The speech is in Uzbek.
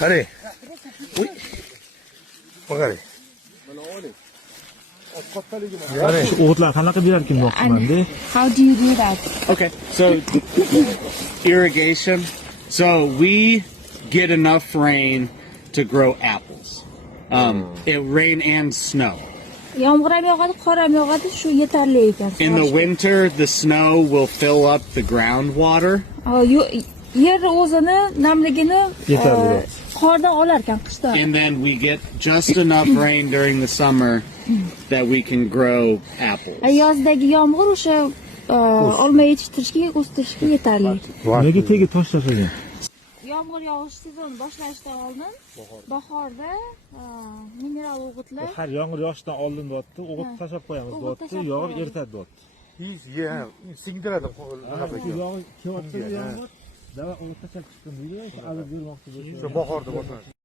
qarang. Uy. Qarang. Qarang. O'g'itlar qanaqa berar ekan boqmanda? How do you do that? Okay, so irrigation. So we get enough rain to grow apples. It rain and snow. Yomg'ir ham yog'adi, qor ham yog'adi, shu yetarli ekan. In the winter, the snow will fill up the groundwater. Yer o'zini namligini Yetarli. qordan olar ekan qishda. And then we get just enough rain during the summer that we can grow apples. Yozdagi yomg'ir o'sha olma yetishtirishga, o'stirishga yetarli. Nega tegi tashlagan? Yomg'ir yog'ish sezoni boshlanishdan oldin bahorda mineral o'g'itlar Har yomg'ir yog'ishdan oldin bo'pti, o'g'it tashlab qo'yamiz bo'pti, yog'ib eritadi bo'pti. Singdiradi. Yog'ib kelyapti yomg'ir. Dava o'g'it tashlab chiqdim deydi, azib bermoqchi bo'lsa. Shu bahorda boshlanadi.